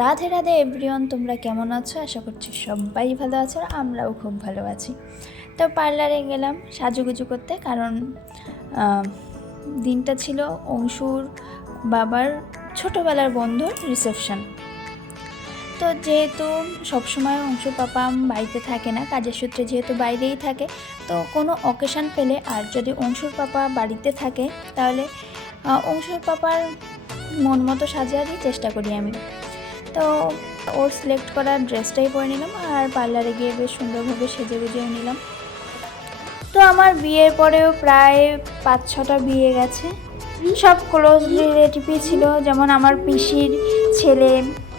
Radhe Radhe everyone, তোমরা কেমন আছো? আশা করছি সবাই ভালো আছো, আর আমরাও খুব ভালো আছি। তো পার্লারে গেলাম সাজুগুজু করতে, কারণ দিনটা ছিল অংশুর বাবার ছোটোবেলার বন্ধুর রিসেপশন। তো যেহেতু সবসময় অংশুর পাপা বাড়িতে থাকে না, কাজের সূত্রে যেহেতু বাইরেই থাকে, তো কোনো অকেশান পেলে আর যদি অংশুর পাপা বাড়িতে থাকে তাহলে অংশুর পাপার মন মতো সাজারই চেষ্টা করি আমি। তো ওর সিলেক্ট করা ড্রেসটাই পরে নিলাম আর পার্লারে গিয়ে বেশ সুন্দরভাবে সেজে গুজেও নিলাম। তো আমার বিয়ের পরেও প্রায় 5-6টা বিয়ে গেছে, সব ক্লোজ রিলেটিভই ছিল, যেমন আমার পিসির ছেলে,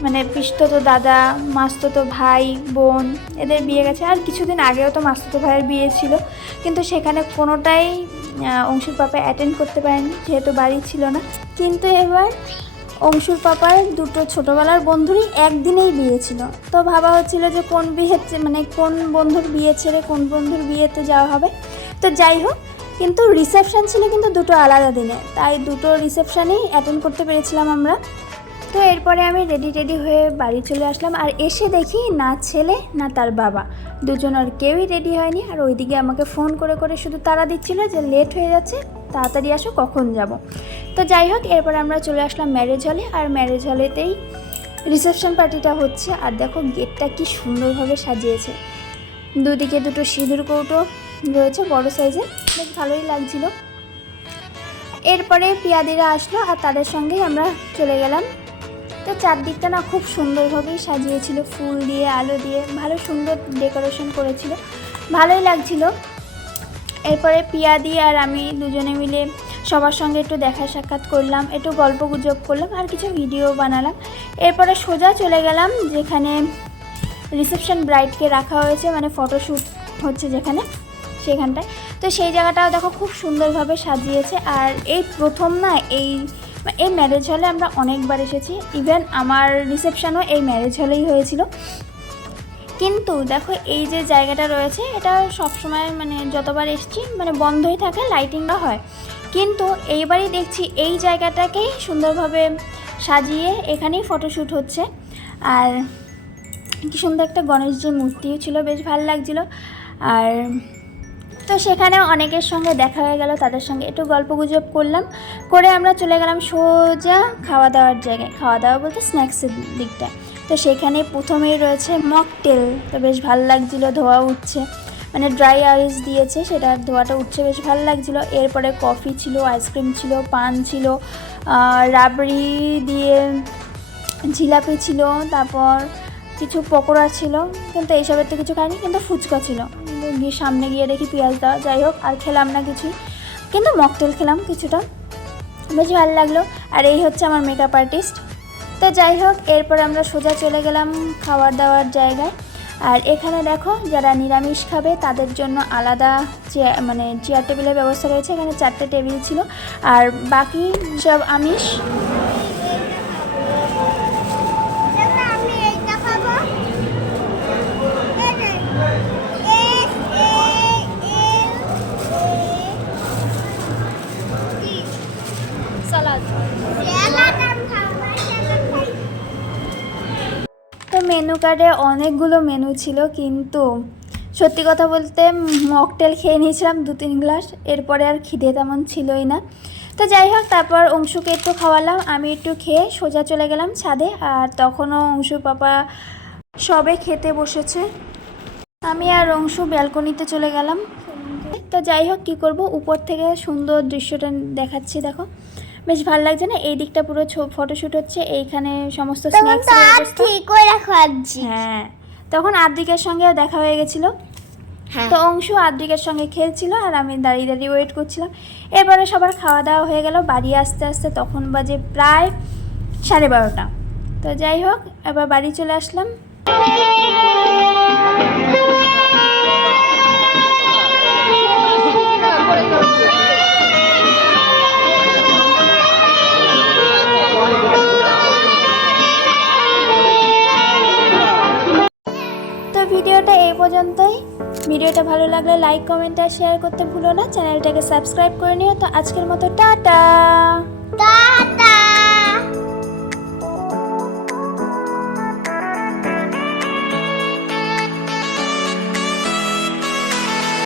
মানে পিসতো দাদা, মাসতো ভাই বোন, এদের বিয়ে গেছে। আর কিছুদিন আগেও তো মাসতো ভাইয়ের বিয়ে ছিল, কিন্তু সেখানে কোনোটাই অংশুর পাপা অ্যাটেন্ড করতে পারেনি, যেহেতু বাড়ি ছিল না। কিন্তু এবার অংশুর পাপার দুটো ছোটোবেলার বন্ধুরই একদিনেই বিয়ে ছিল। তো ভাবা হচ্ছিল যে কোন বিয়ে, মানে কোন বন্ধুর বিয়ে ছেড়ে কোন বন্ধুর বিয়েতে যাওয়া হবে। তো যাই হোক, কিন্তু রিসেপশান ছিল কিন্তু দুটো আলাদা দিনে, তাই দুটো রিসেপশানেই অ্যাটেন্ড করতে পেরেছিলাম আমরা। তো এরপরে আমি রেডি হয়ে বাড়ি চলে আসলাম, আর এসে দেখি না ছেলে না তার বাবা, দুজন আর কেউই রেডি হয়নি। আর ওইদিকে আমাকে ফোন করে করে শুধু তাড়া দিচ্ছিল যে লেট হয়ে যাচ্ছে, তাড়াতাড়ি আসো, কখন যাব। তো যাই হোক, এরপর আমরা চলে আসলাম ম্যারেজ হলে, আর ম্যারেজ হলেতেই রিসেপশন পার্টিটা হচ্ছে। আর দেখো গেটটা কি সুন্দরভাবে সাজিয়েছে, দুদিকে দুটো সিঁদুর কৌটো রয়েছে বড় সাইজে, বেশ ভালোই লাগছিল। এরপরে পিয়াদিরা আসলো আর তাদের সঙ্গেই আমরা চলে গেলাম। তো চারদিকটা না খুব সুন্দরভাবেই সাজিয়েছিল, ফুল দিয়ে আলো দিয়ে ভালো সুন্দর ডেকোরেশন করেছিল, ভালোই লাগছিল। এরপরে পিয়াদি আর আমি দুজনে মিলে সবার সঙ্গে একটু দেখা সাক্ষাৎ করলাম, একটু গল্প গুজব করলাম আর কিছু ভিডিও বানালাম। এরপরে সোজা চলে গেলাম যেখানে রিসেপশন ব্রাইডকে রাখা হয়েছে, মানে ফটোশ্যুট হচ্ছে যেখানে, সেখানটায়। তো সেই জায়গাটাও দেখো খুব সুন্দরভাবে সাজিয়েছে। আর এই প্রথম না এই ম্যারেজ হলে আমরা অনেকবার এসেছি, ইভেন আমার রিসেপশানও এই ম্যারেজ হলেই হয়েছিল। কিন্তু দেখো এই যে জায়গাটা রয়েছে, এটা সবসময় মানে যতবার এসেছি মানে বন্ধই থাকে, লাইটিংটা হয়, কিন্তু এইবারই দেখছি এই জায়গাটাকেই সুন্দরভাবে সাজিয়ে এখানেই ফটোশ্যুট হচ্ছে। আর কি সুন্দর একটা গণেশজির মূর্তিও ছিল, বেশ ভালো লাগছিল। আর তো সেখানে অনেকের সঙ্গে দেখা হয়ে গেল, তাদের সঙ্গে একটু গল্প গুজব করলাম, করে আমরা চলে গেলাম সোজা খাওয়া দাওয়ার জায়গায়, খাওয়া দাওয়া বলতে স্ন্যাক্সের দিকটায়। তো সেখানে প্রথমেই রয়েছে মকটেল, তো বেশ ভালো লাগছিলো, ধোয়া উঠছে, মানে ড্রাই আইস দিয়েছে, সেটার ধোয়াটা উঠছে, বেশ ভালো লাগছিলো। এরপরে কফি ছিল, আইসক্রিম ছিল, পান ছিল, রাবড়ি দিয়ে জিলাপি ছিল, তারপর কিছু পকোড়া ছিল, কিন্তু এইসবের তো কিছু খাইনি, কিন্তু ফুচকা ছিল। গিয়ে সামনে গিয়ে দেখি পেঁয়াজ দেওয়া, যাই হোক আর খেলাম না কিছুই, কিন্তু মকটেল খেলাম কিছুটা, বেশ ভালো লাগলো। আর এই হচ্ছে আমার মেকআপ আর্টিস্ট। তো যাই হোক, এরপর আমরা সোজা চলে গেলাম খাওয়ার দাওয়ার জায়গায়। আর এখানে দেখো যারা নিরামিষ খাবে তাদের জন্য আলাদা মানে চেয়ার টেবিলের ব্যবস্থা রয়েছে, এখানে 4টে টেবিল ছিল, আর বাকি সব আমিষ। তো মেনু কার্ডে অনেকগুলো মেনু ছিল, কিন্তু সত্যি কথা বলতে মকটেল খেয়ে নিয়েছিলাম 2-3 গ্লাস, এরপরে আর খিদে তেমন ছিলই না। তো যাই হোক, তারপর অংশুকে একটু খাওয়ালাম, আমি একটু খেয়ে সোজা চলে গেলাম ছাদে। আর তখনও অংশুর পাপা সবে খেতে বসেছে, আমি আর অংশু ব্যালকনিতে চলে গেলাম। তো যাই হোক, কী করব, উপর থেকে সুন্দর দৃশ্যটা দেখাচ্ছি, দেখো বেশ ভালো লাগছে না? এই দিকটা পুরো ফটোশ্যুট হচ্ছে, এইখানে সমস্ত স্ন্যাক্স। হ্যাঁ, তখন আদ্রিকার সঙ্গে দেখা হয়ে গেছিলো। তো অংশু আদ্রিকার সঙ্গে খেলছিল আর আমি দাঁড়িয়ে ওয়েট করছিলাম। এরপরে সবার খাওয়া দাওয়া হয়ে গেল, বাড়ি আস্তে আস্তে তখন বাজে প্রায় 12:30। তো যাই হোক, এবার বাড়ি চলে আসলাম। ভিডিওটা এই পর্যন্তই। ভিডিওটা ভালো লাগলে লাইক, কমেন্ট আর শেয়ার করতে ভুলো না, চ্যানেলটাকে সাবস্ক্রাইব করে নিও। তো আজকের মতো টাটা।